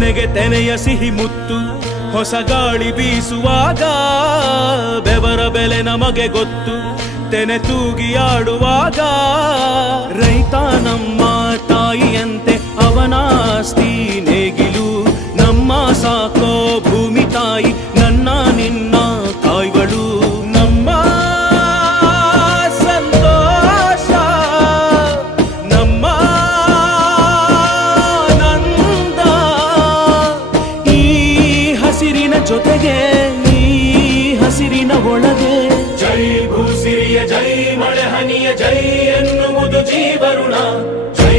ತೆನೆಗೆ ತೆನೆಯ ಸಿಹಿ ಮುತ್ತು ಹೊಸ ಗಾಳಿ ಬೀಸುವಾಗ ಬೆವರ ಬೆಲೆ ನಮಗೆ ಗೊತ್ತು ತೆನೆ ತೂಗಿ ಆಡುವಾಗ ರೈತ ನಮ್ಮ ತಾಯಿಯಂತೆ ಅವನಾಸ್ತಿ ನೇಗಿಲು ನಮ್ಮ ಸಾಕೋ ಭೂಮಿ ತಾಯಿ ನನ್ನ ನಿನ್ನ ತಾಯ್ಗಳು ನಮ್ಮ ಸಂತೋಷ ನಮ್ಮ ನಂದ ಈ ಹಸಿರಿನ ಜೊತೆಗೆ ಈ ಹಸಿರಿನ ಒಳಗೆ ಜೈ ಭೂಸಿರಿಯ ಜೈ ಮಳೆ ಹನಿಯ ಜೈ ಎನ್ನುವುದು ಜೀವರುಣ ಜೈ